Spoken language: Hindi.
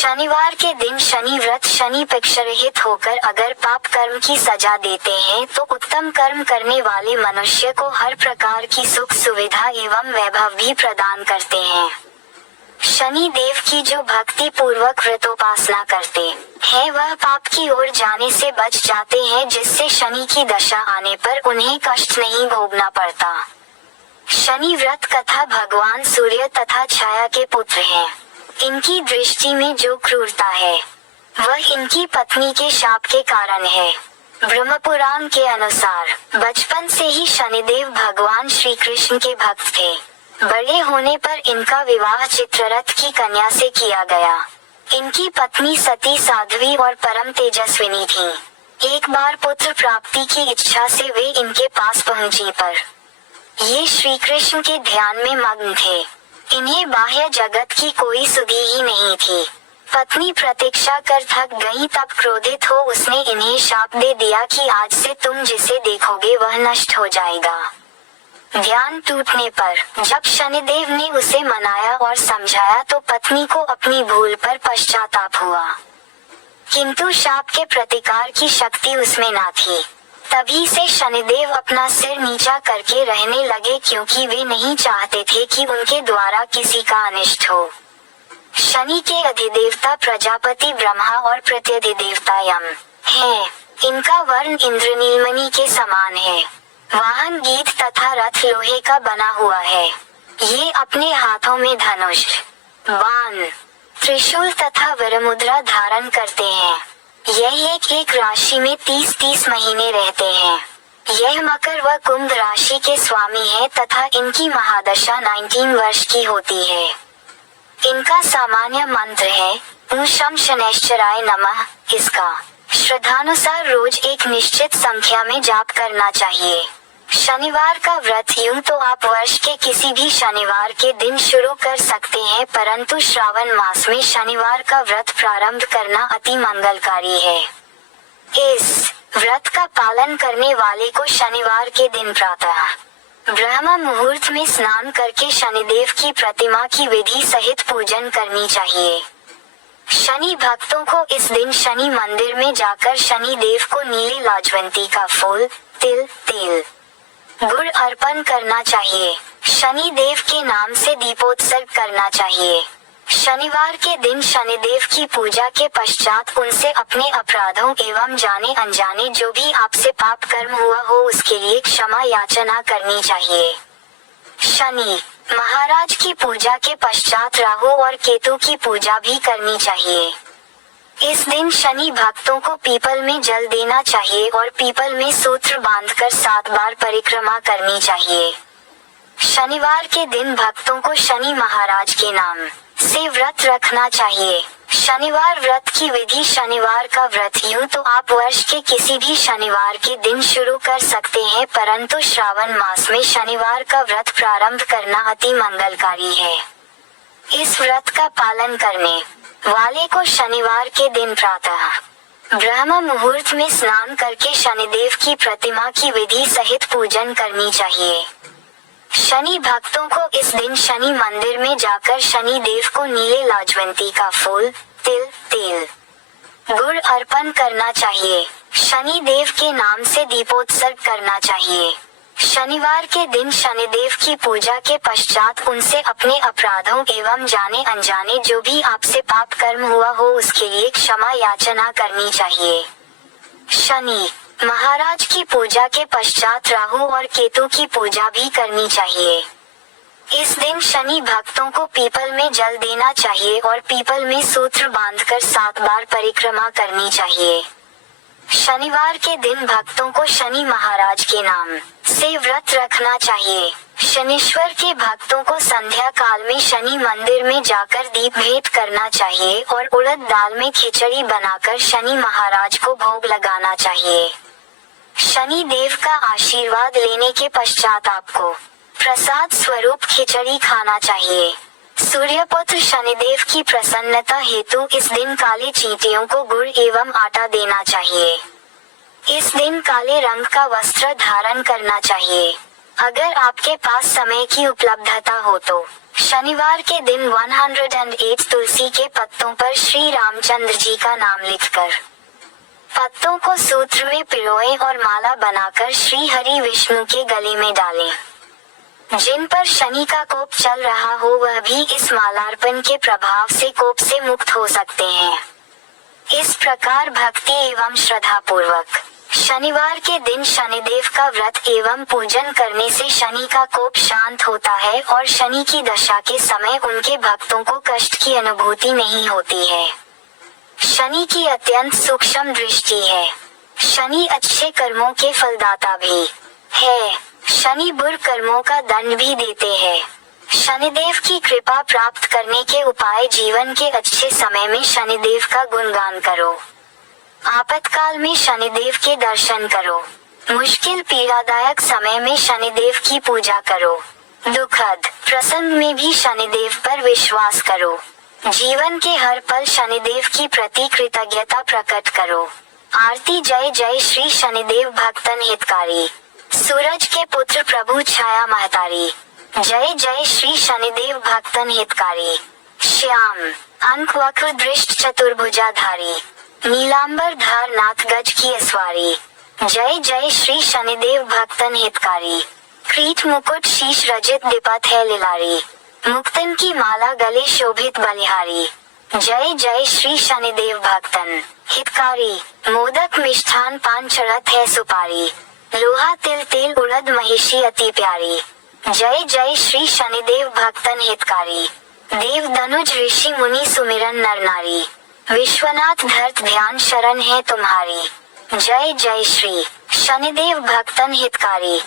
शनिवार के दिन शनि व्रत शनि पक्षरहित होकर अगर पाप कर्म की सजा देते हैं तो उत्तम कर्म करने वाले मनुष्य को हर प्रकार की सुख सुविधा एवं वैभव भी प्रदान करते हैं। शनि देव की जो भक्ति पूर्वक व्रतोपासना करते हैं वह पाप की ओर जाने से बच जाते हैं, जिससे शनि की दशा आने पर उन्हें कष्ट नहीं भोगना पड़ता। शनि व्रत कथा भगवान सूर्य तथा छाया के पुत्र हैं। इनकी दृष्टि में जो क्रूरता है वह इनकी पत्नी के शाप के कारण है। ब्रह्मपुराण के अनुसार बचपन से ही शनिदेव भगवान श्री कृष्ण के भक्त थे। बड़े होने पर इनका विवाह चित्ररथ की कन्या से किया गया। इनकी पत्नी सती साध्वी और परम तेजस्विनी थी। एक बार पुत्र प्राप्ति की इच्छा से वे इनके पास पहुंची, पर ये श्री कृष्ण के ध्यान में मग्न थे। इन्हें बाह्य जगत की कोई सुधि ही नहीं थी। पत्नी प्रतीक्षा कर थक गई, तब क्रोधित हो उसने इन्हें शाप दे दिया कि आज से तुम जिसे देखोगे वह नष्ट हो जाएगा। ध्यान टूटने पर जब शनिदेव ने उसे मनाया और समझाया तो पत्नी को अपनी भूल पर पश्चाताप हुआ, किंतु शाप के प्रतिकार की शक्ति उसमें न थी। तभी से शनिदेव अपना सिर नीचा करके रहने लगे, क्योंकि वे नहीं चाहते थे कि उनके द्वारा किसी का अनिष्ट हो। शनि के अधिदेवता प्रजापति ब्रह्मा और प्रत्यधिदेवता यम हैं। इनका वर्ण इंद्रनीलमणि के समान है। वाहन गीत तथा रथ लोहे का बना हुआ है। ये अपने हाथों में धनुष, बाण, त्रिशूल तथा वरमुद्रा धारण करते हैं। यह एक राशि में 30-30 महीने रहते हैं। यह मकर व कुंभ राशि के स्वामी है तथा इनकी महादशा 19 वर्ष की होती है। इनका सामान्य मंत्र है ॐ शं शनैश्चराय नमः। इसका श्रद्धानुसार रोज एक निश्चित संख्या में जाप करना चाहिए। शनिवार का व्रत यूं तो आप वर्ष के किसी भी शनिवार के दिन शुरू कर सकते हैं, परंतु श्रावण मास में शनिवार का व्रत प्रारंभ करना अति मंगलकारी है। इस व्रत का पालन करने वाले को शनिवार के दिन प्रातः ब्रह्म मुहूर्त में स्नान करके शनिदेव की प्रतिमा की विधि सहित पूजन करनी चाहिए। शनि भक्तों को इस दिन शनि मंदिर में जाकर शनि देव को नीले लाजवंती का फूल, तिल, तेल, गुड़ अर्पण करना चाहिए। शनि देव के नाम से दीपोत्सर्ग करना चाहिए। शनिवार के दिन शनिदेव की पूजा के पश्चात उनसे अपने अपराधों एवं जाने अनजाने जो भी आपसे पाप कर्म हुआ हो उसके लिए क्षमा याचना करनी चाहिए। शनि महाराज की पूजा के पश्चात राहु और केतु की पूजा भी करनी चाहिए। इस दिन शनि भक्तों को पीपल में जल देना चाहिए और पीपल में सूत्र बांधकर 7 बार परिक्रमा करनी चाहिए। शनिवार के दिन भक्तों को शनि महाराज के नाम से व्रत रखना चाहिए। शनिवार व्रत की विधि। शनिवार का व्रत यूं तो आप वर्ष के किसी भी शनिवार के दिन शुरू कर सकते हैं, परंतु श्रावण मास में शनिवार का व्रत प्रारंभ करना अति मंगलकारी है। इस व्रत का पालन करने वाले को शनिवार के दिन प्रातः ब्रह्म मुहूर्त में स्नान करके शनिदेव की प्रतिमा की विधि सहित पूजन करनी चाहिए। शनि भक्तों को इस दिन शनि मंदिर में जाकर शनि देव को नीले लाजवंती का फूल, तिल, तेल, गुड़ अर्पण करना चाहिए। शनि देव के नाम से दीपोत्सर्ग करना चाहिए। शनिवार के दिन शनिदेव की पूजा के पश्चात उनसे अपने अपराधों एवं जाने अनजाने जो भी आपसे पाप कर्म हुआ हो उसके लिए क्षमा याचना करनी चाहिए। शनि महाराज की पूजा के पश्चात राहु और केतु की पूजा भी करनी चाहिए। इस दिन शनि भक्तों को पीपल में जल देना चाहिए और पीपल में सूत्र बांधकर 7 बार परिक्रमा करनी चाहिए। शनिवार के दिन भक्तों को शनि महाराज के नाम से व्रत रखना चाहिए। शनीश्वर के भक्तों को संध्या काल में शनि मंदिर में जाकर दीप भेंट करना चाहिए और उड़द दाल में खिचड़ी बनाकर शनि महाराज को भोग लगाना चाहिए। शनि देव का आशीर्वाद लेने के पश्चात आपको प्रसाद स्वरूप खिचड़ी खाना चाहिए। सूर्यपुत्र शनिदेव की प्रसन्नता हेतु इस दिन काले चींटियों को गुड़ एवं आटा देना चाहिए। इस दिन काले रंग का वस्त्र धारण करना चाहिए। अगर आपके पास समय की उपलब्धता हो तो शनिवार के दिन 108 तुलसी के पत्तों पर श्री रामचंद्र जी का नाम लिखकर पत्तों को सूत्र में पिरोएं और माला बनाकर श्री हरि विष्णु के गले में डालें। जिन पर शनि का कोप चल रहा हो वह भी इस मालार्पण के प्रभाव से कोप से मुक्त हो सकते हैं। इस प्रकार भक्ति एवं श्रद्धा पूर्वक शनिवार के दिन शनिदेव का व्रत एवं पूजन करने से शनि का कोप शांत होता है और शनि की दशा के समय उनके भक्तों को कष्ट की अनुभूति नहीं होती है। शनि की अत्यंत सूक्ष्म दृष्टि है। शनि अच्छे कर्मों के फलदाता भी है। शनि बुरे कर्मों का दंड भी देते हैं। शनिदेव की कृपा प्राप्त करने के उपाय जीवन के अच्छे समय में शनिदेव का गुणगान करो। आपातकाल में शनिदेव के दर्शन करो। मुश्किल पीड़ादायक समय में शनिदेव की पूजा करो। दुखद प्रसंग में भी शनिदेव पर विश्वास करो। जीवन के हर पल शनिदेव की प्रति कृतज्ञता प्रकट करो। आरती जय जय श्री शनिदेव भक्तन हितकारी। सूरज के पुत्र प्रभु छाया महतारी। जय जय श्री शनिदेव भक्तन हितकारी। श्याम अंक वक्र दृष्ट चतुर्भुजाधारी। नीलांबर धार नाथ गज की अस्वारी। जय जय श्री शनिदेव भक्तन हितकारी। क्रीट मुकुट शीश रजित दिपत है लिलारी। मुक्तन की माला गले शोभित बलिहारी। जय जय श्री शनिदेव भक्तन हितकारी। मोदक मिष्ठान पान चढ़त है सुपारी। लोहा तिल तेल उड़द महिषी अति प्यारी। जय जय श्री शनिदेव भक्तन हितकारी। देव धनुज ऋषि मुनि सुमिरन नर नारी। विश्वनाथ धर्त ध्यान शरण है तुम्हारी। जय जय श्री शनिदेव भक्तन हितकारी।